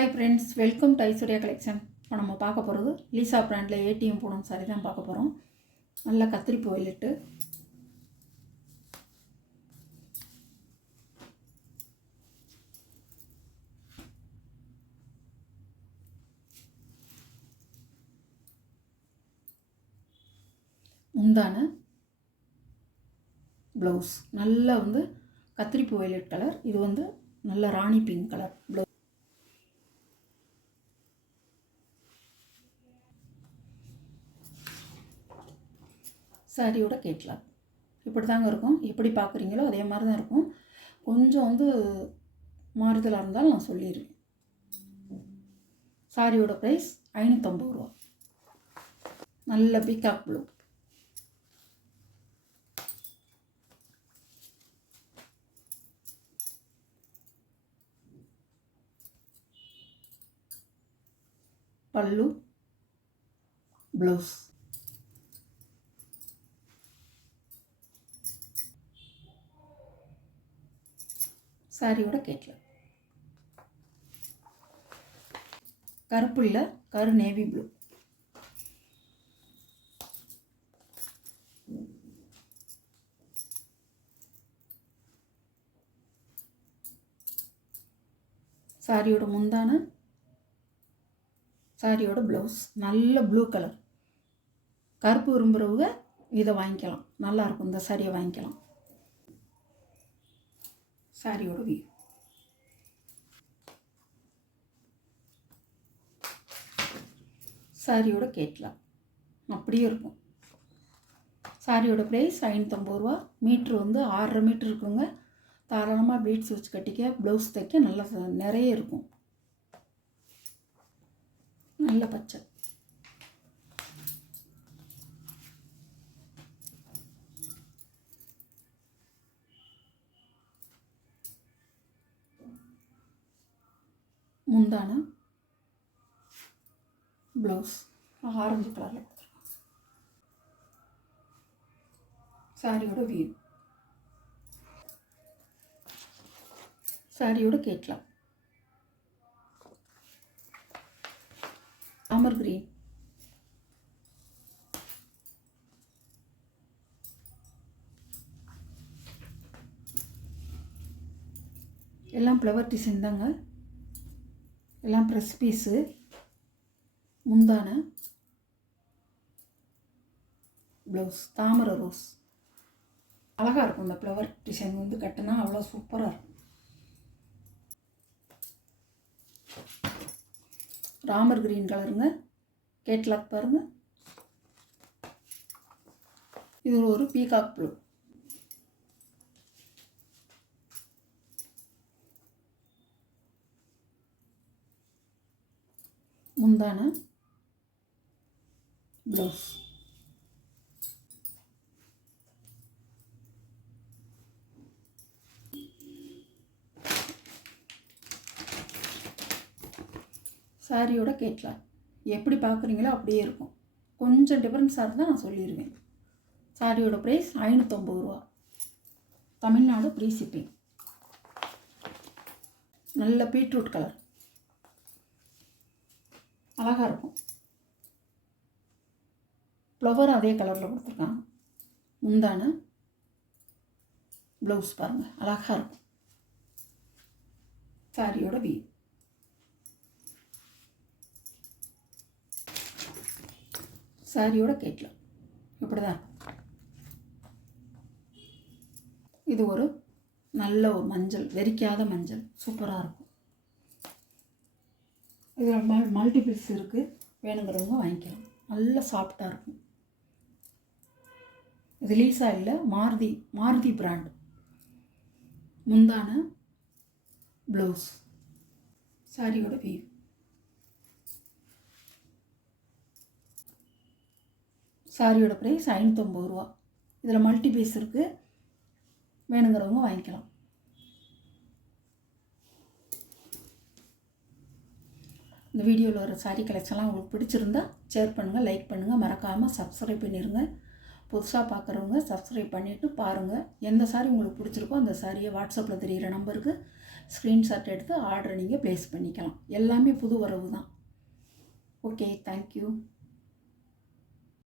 Hi friends, welcome to Aishwarya collection. இப்போ நம்ம பார்க்க போகிறது லீசா பிராண்டில் ஏடிஎம் பூனம் சாரி தான் பார்க்க போகிறோம். நல்லா கத்திரிப்பு வயலட்டு, முந்தான ப்ளவுஸ் நல்லா கத்திரிப்பு வயலட் கலர். இது நல்ல ராணி பிங்க் கலர் ப்ளவுஸ். சாரியோட கேட்லாக் இப்படி தாங்க இருக்கும். எப்படி பார்க்குறீங்களோ அதே மாதிரி தான் இருக்கும். கொஞ்சம் மாறுதலாக இருந்தாலும் நான் சொல்லிடுவேன். சாரியோட ப்ரைஸ் 550 ரூபா. நல்ல பீகாக் ப்ளூ, பல்லு, ப்ளவுஸ். சாரியோட கேட்லாக் கருப்பு இல்லை, கரு நேவி ப்ளூ. சாரியோட முந்தான, சாரியோட ப்ளவுஸ் நல்ல ப்ளூ கலர். கருப்பு விரும்புகிறவங்க இதை வாங்கிக்கலாம், நல்லாயிருக்கும். இந்த சாரியை வாங்கிக்கலாம். சாரியோட வியூ. சாரியோட கேட்லாக் அப்படியே இருக்கும். சாரியோட ப்ரைஸ் 550 ரூபா. மீட்ரு 6.5 மீட்ரு இருக்குங்க. தாராளமாக பீட்ஸ் வச்சு கட்டிக்க, ப்ளவுஸ் தைக்க நல்லா நிறைய இருக்கும். நல்ல பச்சை, முந்தான ப்ளவுஸ் ஆரஞ்சு கலரில் கொடுத்துருக்கோம். சாரியோட வியூ. சாரியோட கேட்லாக் ராமர் கிரீன், எல்லாம் ஃப்ளவர் டிசைன் தாங்க. எல்லாம் ப்ரெஸ் பீஸு. முந்தான ப்ளவுஸ் தாமரை ரோஸ். அழகாக இருக்கும். இந்த ஃப்ளவர் டிசைன் கட்டினா அவ்வளோ சூப்பராக இருக்கும். ராமர் கிரீன் கலருங்க. கேட்லாக் பாருங்கள். இது ஒரு பீகாக் ப்ளூ. முந்தான ப்ளவுஸ். சாரியோட கேட்லாக் எப்படி பார்க்குறீங்களோ அப்படியே இருக்கும். கொஞ்சம் டிஃப்ரென்ஸாக இருந்தால் நான் சொல்லிடுவேன். சாரியோட ப்ரைஸ் 550 ரூபா. Tamil Nadu free shipping. நல்ல பீட்ரூட் கலர், அழகாக இருக்கும். ஃப்ளவர் அதே கலரில் கொடுத்துருக்காங்க. முந்தான ப்ளவுஸ் பாருங்கள், அழகாக இருக்கும். சாரியோட வியூ. சாரியோட கேட்லாக் இப்படி தான் இருக்கும். இது ஒரு நல்ல ஒரு மஞ்சள், வெறிக்காத மஞ்சள், சூப்பராக இருக்கும். இதில் மல்டிபிள்ஸ் இருக்குது, வேணுங்கிறவங்க வாங்கிக்கலாம். நல்லா சாஃப்டாக இருக்கும். இது லீசா இல்லை, மாருதி பிராண்டு. முந்தான ப்ளவுஸ். சாரியோட வியூ. சாரியோட ப்ரைஸ் 550 ரூபா. இதில் மல்டிபீஸ் இருக்குது, வேணுங்கிறவங்க வாங்கிக்கலாம். இந்த வீடியோவில் வர சாரீ கலெக்ஷன்லாம் உங்களுக்கு பிடிச்சிருந்தா ஷேர் பண்ணுங்கள், லைக் பண்ணுங்கள், மறக்காமல் சப்ஸ்கிரைப் பண்ணிடுங்க. புதுசாக பார்க்குறவங்க சப்ஸ்கிரைப் பண்ணிவிட்டு பாருங்கள். எந்த சாரீ உங்களுக்கு பிடிச்சிருக்கோ அந்த சாரியை வாட்ஸ்அப்பில் தெரிகிற நம்பருக்கு ஸ்க்ரீன்ஷாட் எடுத்து ஆர்டரை நீங்கள் ப்ளேஸ் பண்ணிக்கலாம். எல்லாமே புது வரவு தான். Okay, thank you.